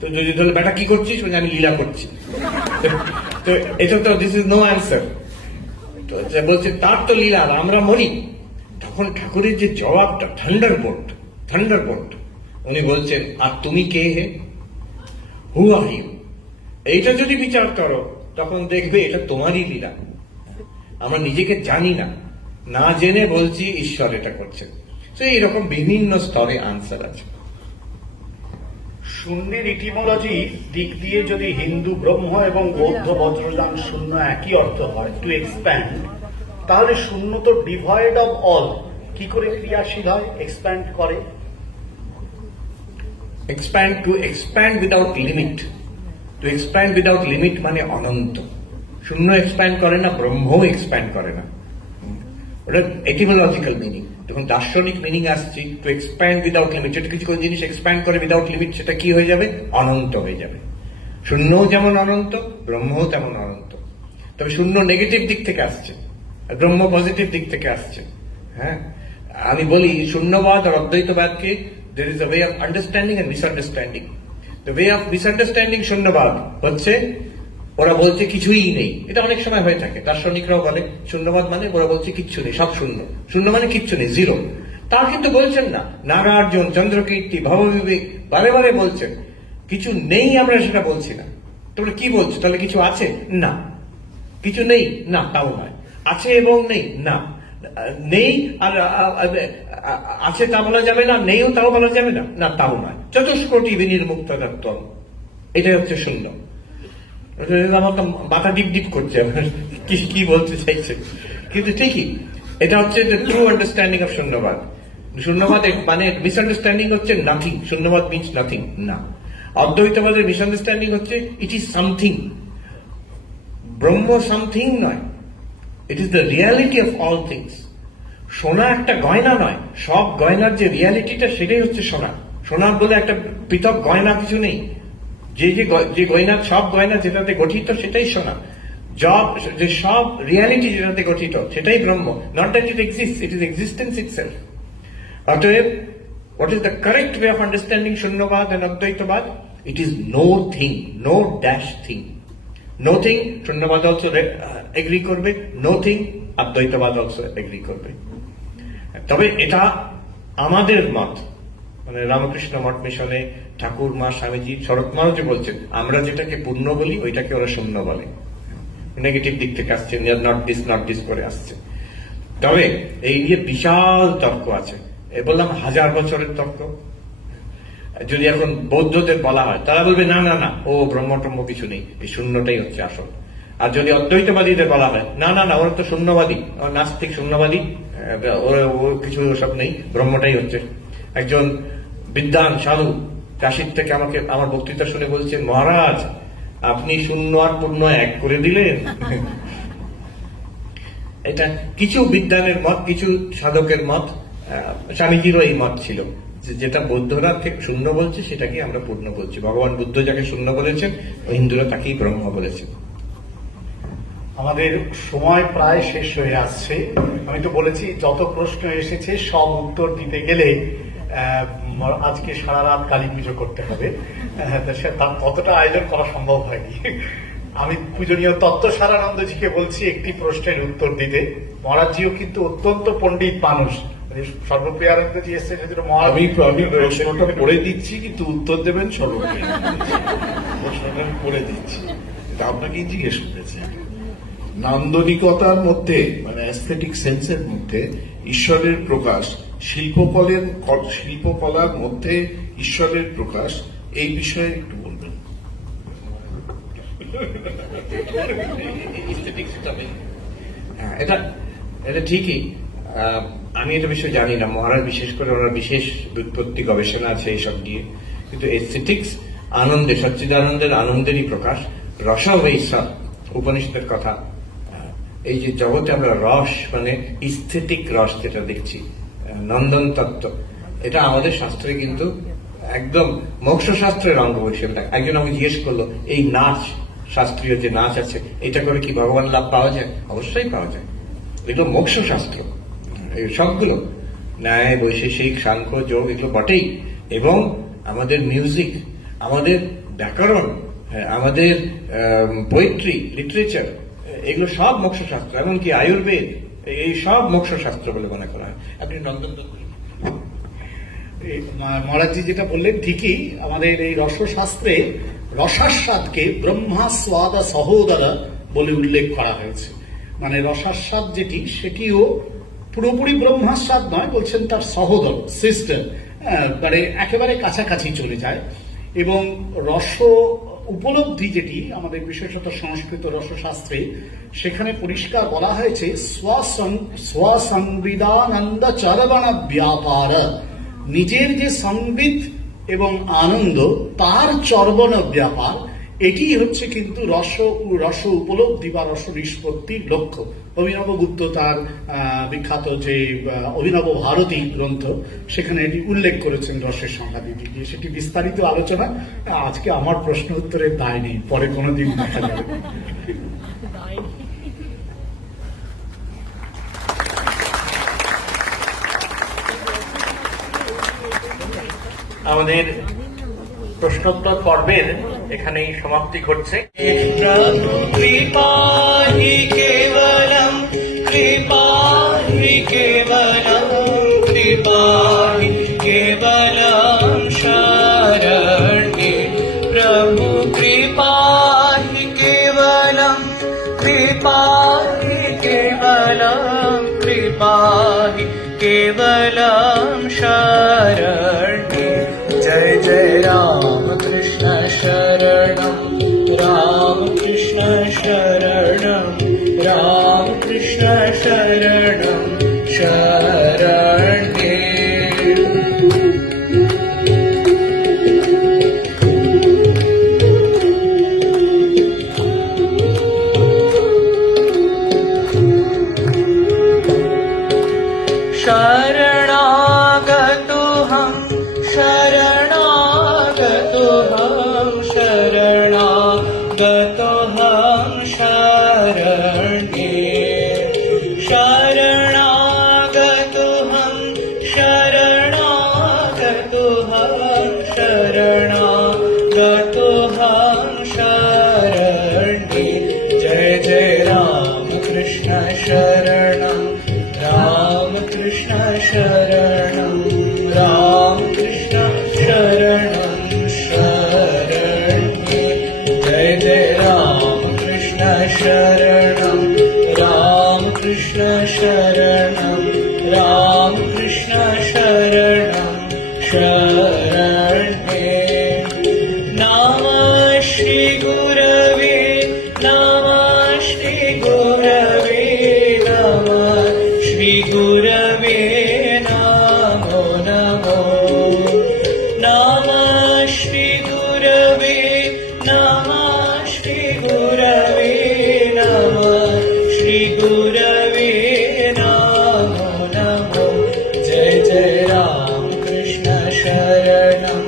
তো যদি ধরো বেটা কি করছিস, আমি লীলা করছি। তো এটা তো দিস ইজ নো অ্যান্সার। তো বলছে তার তো লীলা আর আমরা মরি। তখন ঠাকুরের যে জবাবটা, থান্ডারবোল্ট, উনি বলছেন, আর তুমি কে হে? হু আর ইউ? এইটা যদি বিচার করো, তখন দেখবে এটা তোমারই লীলা। আমরা নিজেকে জানি না, না জেনে বলছি ঈশ্বর এটা করছেন। তো এইরকম বিভিন্ন স্তরে আনসার আছে। শূন্যের ইটিমোলজি দিক দিয়ে যদি হিন্দু ব্রহ্ম এবং বৌদ্ধ বজ্রযান শূন্য একই অর্থ হয়, টু এক্সপ্যান্ড, তাহলে শূন্য তো ডিভয়েড অফ অল, কি করে ক্রিয়াশীল হয়, এক্সপ্যান্ড করে? Two expand without limit. Two expand without limit মানে অনন্ত। শূন্য এক্সপ্যান্ড করে না, ব্রহ্মও এক্সপ্যান্ড করে না। ওটা এটিমোলজিক্যাল মিনিং। যখন দার্শনিক মিনিং আসছে, টু এক্সপ্যান্ড উইদাউট লিমিট, যেটা কিছু কোনো জিনিস এক্সপ্যান্ড করে উইদাউট লিমিট, সেটা কি হয়ে যাবে? অনন্ত হয়ে যাবে। শূন্যও যেমন অনন্ত, ব্রহ্মও তেমন অনন্ত। তবে শূন্য নেগেটিভ দিক থেকে আসছে, আর ব্রহ্ম পজিটিভ দিক থেকে আসছে। হ্যাঁ, আমি বলি শূন্যবাদ আর অদ্বৈতবাদকে, there is a way of understanding and misunderstanding. The way of misunderstanding শূন্যবাদ হচ্ছে, ওরা বলছে কিছুই নেই। এটা অনেক সময় হয়ে থাকে, দার্শনিকরাও বলে শূন্যবাদ মানে ওরা বলছে কিচ্ছু নেই, সব শূন্য। শূন্য মানে কিচ্ছু নেই, জিরো। তা কিন্তু বলছেন না। নাগার্জুন, চন্দ্রকীর্তি, ভববিবেক বারে বারে বলছেন কিছু নেই, আমরা সেটা বলছি না। তোমরা কি বলছো? তাহলে কিছু আছে? না। কিছু নেই? না, তাও নয়। আছে এবং নেই? না। নেই আর আছে তা বলা যাবে না, নেইও তাও বলা যাবে না, না তাও নয়। চতুষ্কোটি বিনির্মুক্ত তত্ত্ব, এটাই হচ্ছে শূন্য। আমার তো মাথা ডিপ ডিপ করছে, কি বলতে চাইছে, কিন্তু ঠিকই এটা হচ্ছে ট্রু আন্ডারস্ট্যান্ডিং অফ শূন্যবাদ। শূন্যবাদ মানে মিসআন্ডারস্ট্যান্ডিং হচ্ছে নাথিং। শূন্যবাদ মিনস নাথিং না। অদ্বৈতবাদের মিসআন্ডারস্ট্যান্ডিং হচ্ছে it is something. Brahma something নয়, it is the reality of all things. সোনা একটা গয়না নয়, সব গয়নার যে রিয়ালিটিটা সেটাই হচ্ছে সোনা। সোনার বলে একটা পৃথক গয়না কিছু নেই। যে গয়না, সব গয়না যেটাতে গঠিত সেটাই সোনা। যে সব রিয়ালিটি যেটাতে গঠিত সেটাই ব্রহ্ম, not that it exist, it is existence itself. অতএব what is the correct way of understanding Shunyavad and Advaitavad? It is no thing, no dash thing. No thing, Shunyavad also agree করবে, no thing, Advaitavad also agree করবে। তবে এটা আমাদের মত, মানে রামকৃষ্ণ মঠ মিশনে ঠাকুর মা স্বামীজি শরৎ মহারাজ বলছেন আমরা যেটাকে পূর্ণ বলি ওইটাকে ওরা শূন্য বলে, নেগেটিভ দিক থেকে আসছে, নট দিস করে আসছে। তবে এই নিয়ে বিশাল তর্ক আছে, বললাম 1000 বছরের তর্ক। যদি এখন বৌদ্ধদের বলা হয় তারা বলবে না না না, ও ব্রহ্মটম্য কিছু নেই, এই শূন্যটাই হচ্ছে আসল। আর যদি অদ্বৈতবাদীদের বলা হয় না না না, ওরা তো শূন্যবাদী, নাস্তিক শূন্যবাদী, ও কিছু সব নেই, ব্রহ্মটাই হচ্ছে। একজন বিদ্বান সাধু কাশীর থেকে আমাকে আমার বক্তৃতা শুনে বলছেন, মহারাজ আপনি শূন্য আর পূর্ণ এক করে দিলেন। এটা কিছু বিদ্বানের মত, কিছু সাধকের মত, স্বামীজিরও এই মত ছিল যেটা বৌদ্ধরা শূন্য বলছে সেটাকে আমরা পূর্ণ বলছি। ভগবান বুদ্ধ যাকে শূন্য বলেছেন হিন্দুরা তাকেই ব্রহ্ম বলেছেন। আমাদের সময় প্রায় শেষ হয়ে আসছে। আমি তো বলেছি যত প্রশ্ন এসেছে সব উত্তর দিতে গেলে আজকে সারা রাত কালী পুজো করতে হবে, তার ততটা আয়োজন করা সম্ভব হয়নি। আমি পূজনীয় তত্ত্ব সারানন্দজিকে বলছি একটি প্রশ্নের উত্তর দিতে। মহারাজজিও কিন্তু অত্যন্ত পণ্ডিত মানুষ, সর্বপ্রিয়ানন্দজি এসছে যদি আমি প্রশ্নটা পড়ে দিচ্ছি, কিন্তু উত্তর দেবেন সর্বপ্রিয়া। প্রশ্নটা আমি পড়ে দিচ্ছি, আপনাকেই জিজ্ঞেস করেছে। নান্দনিকতার মধ্যে মানে অ্যাস্থেটিক সেন্সের মধ্যে ঈশ্বরের প্রকাশ, শিল্পকলার মধ্যে ঈশ্বরের প্রকাশ, এই বিষয়ে একটু বলবেন। এটা ঠিকই, আমি এটা বিষয়ে জানি না, মহারাজ বিশেষ করে ওনার বিশেষ ব্যুৎপত্তি গবেষণা আছে এইসব নিয়ে। কিন্তু এস্থেটিক্স আনন্দে, সচ্চিদানন্দের আনন্দেরই প্রকাশ। রস বৈসা উপনিষদের কথা, এই যে জগতে আমরা রস মানে ইস্থেটিক রস যেটা দেখছি, নন্দন তত্ত্ব, এটা আমাদের শাস্ত্রে কিন্তু একদম মোক্ষ শাস্ত্রের অঙ্গ হিসেবে থাকে। একজন আমাকে জিজ্ঞেস করলো এই নাচ, শাস্ত্রীয় যে নাচ আছে, এটা করে কি ভগবান লাভ পাওয়া যায়? অবশ্যই পাওয়া যায়, এগুলো মোক্ষ শাস্ত্র। সবগুলো ন্যায়, বৈশেষিক, সাংখ্য, যোগ এগুলো বটেই। এবং আমাদের মিউজিক, আমাদের ব্যাকরণ, আমাদের পোয়েট্রি, লিটারেচার, এগুলো সব মোক্ষ শাস্ত্র। এমনকি আয়ুর্বেদ, এই সব মোক্ষ শাস্ত্র বলে মনে করা হয়। আপনি নন্দন মহারাজজি যেটা বললেন ঠিকই, আমাদের এই রসশাস্ত্রে রসাস্বাদকে ব্রহ্মাস্বাদ সহোদর বলে উল্লেখ করা হয়েছে। মানে রসাস্বাদ যেটি, সেটিও পুরোপুরি ব্রহ্মাস্বাদ নয়, বলছেন তার সহোদর, সিস্টার, মানে একেবারে কাছাকাছি চলে যায়। এবং রস উপলব্ধি যেটি আমাদের বিশেষত সংস্কৃত রসশাস্ত্রে, সেখানে পরিষ্কার বলা হয়েছে স্বসংবিদানন্দ চরবণ ব্যাপার, নিজের যে সংবিদ এবং আনন্দ তার চর্বণ ব্যাপার, এটি হচ্ছে কিন্তু রস উপলব্ধি বা রস নিষ্পত্তির লক্ষ্য। অভিনব গুপ্ত তার বিখ্যাত যে অভিনব ভারতী গ্রন্থ, সেখানে এটি উল্লেখ করেছেন রসের সংজ্ঞা দিতে গিয়ে। সেটি বিস্তারিত আলোচনা, আজকে আমার প্রশ্ন উত্তরের দায় নেই, পরে কোনোদিন দেখা যাবে। আমাদের প্রশ্নোত্তর পর্বের এখানেই সমাপ্তি ঘটছে। কৃপা হি কেবলম, কৃপা হি কেবলম, কৃপা হি কেবলম শরণ্যে প্রভু, কৃপা হি কেবলম, কৃপা হি কেবলম, কৃপা হি কেবলম শরণ্যে। जय जय राम कृष्ण शरणं, राम कृष्ण शरणं, राम कृष्ण शरणं शरण्ये। शरणागतोऽहं, शरणागतोऽहं, शरणागतोऽहं शरणं। गतोऽहं शरण्ये जय जय राम कृष्ण शरणं राम कृष्ण शरणं राम कृष्ण शरणं शरण्ये जय जय राम कृष्ण शरणं राम कृष्ण शरणं राम कृष्ण शरणं शरण्ये नमः श्री गुरवे नमः श्री गुरवे नमः श्री गुरवे नमो नमो नमः श्री गुरवे नमः श्री गुरवे नमः श्री गुरवे नमो नमो जय जय राम कृष्ण शरणं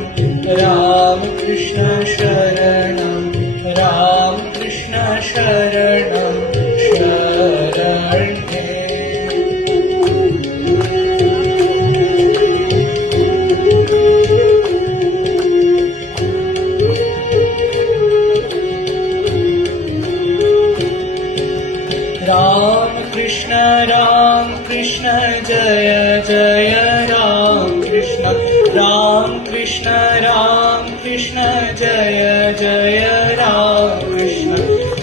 राम कृष्ण शरणं राम कृष्ण शरणं शरण्ये राम कृष्ण जय जय राम कृष्ण जय जय राम कृष्ण राम कृष्ण जय जय राम कृष्ण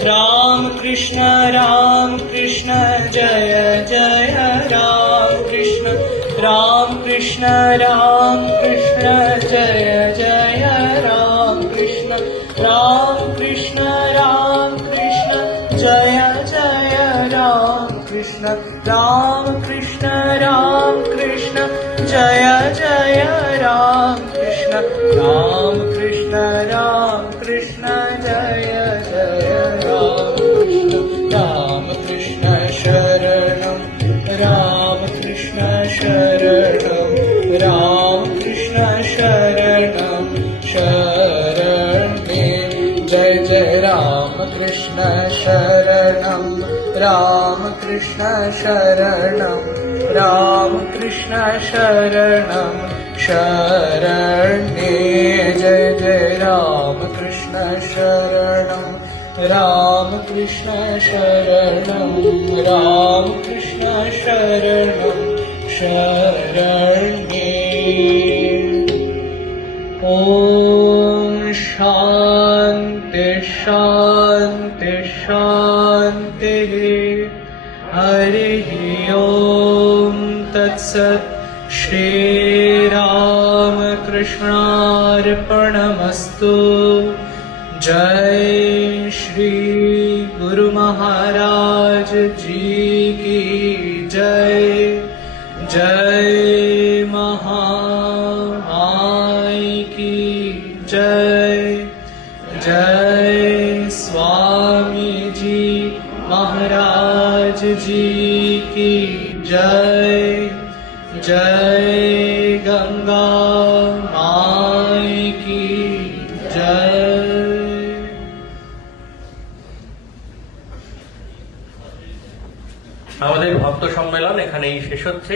राम कृष्ण जय जय राम कृष्ण राम कृष्ण जय जय राम कृष्ण राम कृष्ण जय जय राम कृष्ण राम कृष्ण जय जय राम कृष्ण राम कृष्ण शरणं राम कृष्ण शरणं राम कृष्ण शरणं शरण्ये जय जय राम कृष्ण शरणं राम कृष्ण शरणं राम कृष्ण शरणं शरण्ये जय जय राम कृष्ण शरणं राम कृष्ण शरणं राम कृष्ण शरणं शरण्ये ॐ शान्ति शान्ति शान्तिः हरिः ॐ तत्सत् श्रीरामकृष्णार्पणमस्तु जय श्री गुरु महाराज जी की जय जय महामाई की जय जय स्वामी जी महाराज जी की जय जय गंगा माई की जय আমাদের ভক্ত সম্মেলন এখানেই শেষ হচ্ছে।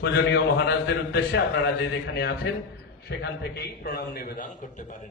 পূজনীয় মহারাজদের উদ্দেশ্যে আপনারা যে যেখানে আছেন সেখান থেকেই প্রণাম নিবেদন করতে পারেন।